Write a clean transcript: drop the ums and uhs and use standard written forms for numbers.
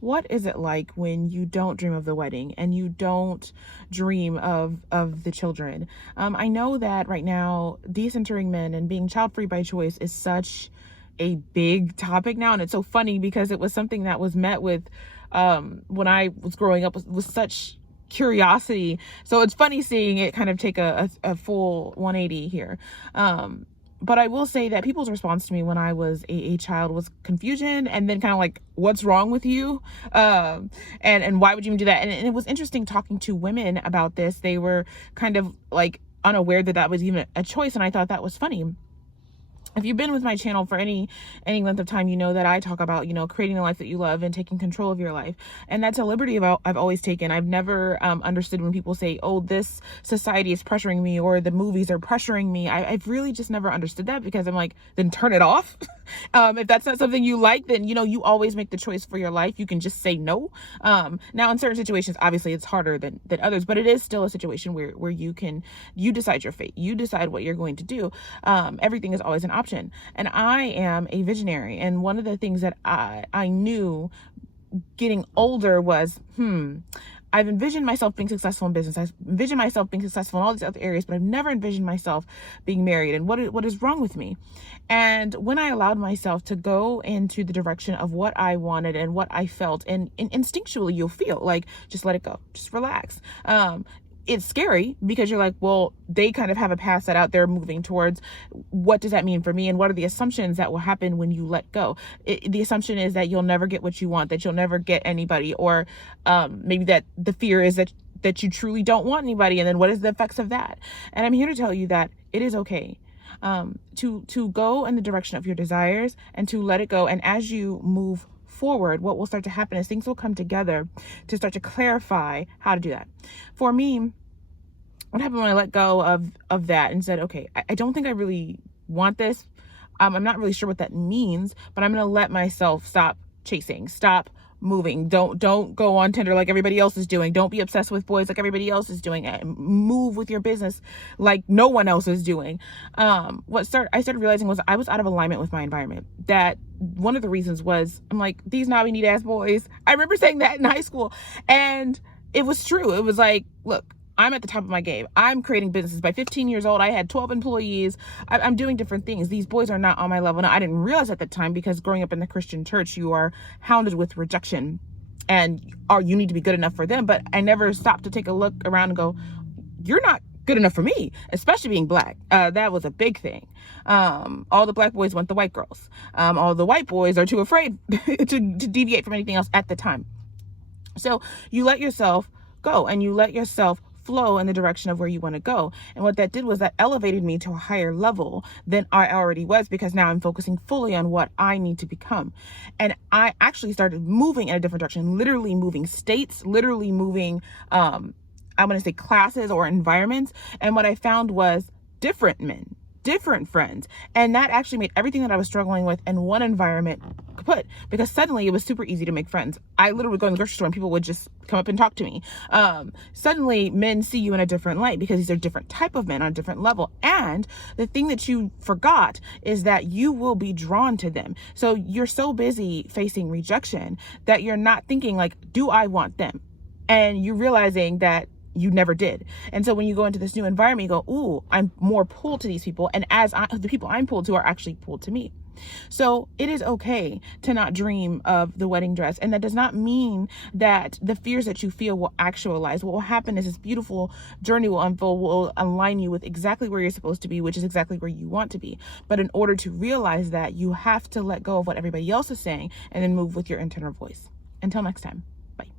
What is it like when you don't dream of the wedding and you don't dream of the children? I know that right now, decentering men and being child free by choice is such a big topic now, and it's so funny because it was something that was met with when I was growing up with such curiosity. So it's funny seeing it kind of take a full 180 here. But I will say that people's response to me when I was a child was confusion and then kind of like, what's wrong with you? And why would you even do that? And it was interesting talking to women about this. They were kind of like unaware that that was even a choice. And I thought that was funny. If you've been with my channel for any length of time, you know that I talk about, creating the life that you love and taking control of your life. And that's a liberty I've always taken. I've never understood when people say, oh, this society is pressuring me or the movies are pressuring me. I've really just never understood that, because I'm like, then turn it off. If that's not something you like, then, you always make the choice for your life. You can just say no. Now, in certain situations, obviously it's harder than others, but it is still a situation where you decide your fate. You decide what you're going to do. Everything is always an option. And I am a visionary. And one of the things that I knew getting older was, I've envisioned myself being successful in business. I've envisioned myself being successful in all these other areas, but I've never envisioned myself being married. And what is wrong with me? And when I allowed myself to go into the direction of what I wanted and what I felt, and instinctually you'll feel like, just let it go, just relax. It's scary because you're like, well, they kind of have a path set out there moving towards. What does that mean for me? And what are the assumptions that will happen when you let go? The assumption is that you'll never get what you want, that you'll never get anybody, or maybe that the fear is that you truly don't want anybody. And then what is the effects of that? And I'm here to tell you that it is okay to go in the direction of your desires and to let it go. And as you move forward, what will start to happen is things will come together to start to clarify how to do that. For me, what happened when I let go of that and said, okay, I don't think I really want this. I'm not really sure what that means, but I'm going to let myself stop chasing, stop moving. Don't go on Tinder like everybody else is doing. Don't be obsessed with boys like everybody else is doing. Move with your business like no one else is doing. I started realizing was I was out of alignment with my environment. That one of the reasons was I'm like, these knobby neat ass boys. I remember saying that in high school, and it was true. It was like, look, I'm at the top of my game. I'm creating businesses. By 15 years old, I had 12 employees. I'm doing different things. These boys are not on my level. Now, I didn't realize at the time, because growing up in the Christian church, you are hounded with rejection and you need to be good enough for them. But I never stopped to take a look around and go, you're not good enough for me, especially being black. That was a big thing. All the black boys want the white girls. All the white boys are too afraid to deviate from anything else at the time. So you let yourself go and you let yourself flow in the direction of where you want to go. And what that did was that elevated me to a higher level than I already was, because now I'm focusing fully on what I need to become. And I actually started moving in a different direction, literally moving states, literally moving, I'm going to say classes or environments. And what I found was different men, different friends. And that actually made everything that I was struggling with in one environment kaput, because suddenly it was super easy to make friends. I literally would go in the grocery store and people would just come up and talk to me. Suddenly men see you in a different light, because these are different type of men on a different level. And the thing that you forgot is that you will be drawn to them. So you're so busy facing rejection that you're not thinking like, do I want them? And you're realizing that you never did. And so when you go into this new environment, you go, ooh, I'm more pulled to these people. And the people I'm pulled to are actually pulled to me. So it is okay to not dream of the wedding dress. And that does not mean that the fears that you feel will actualize. What will happen is this beautiful journey will unfold, will align you with exactly where you're supposed to be, which is exactly where you want to be. But in order to realize that, you have to let go of what everybody else is saying and then move with your internal voice. Until next time.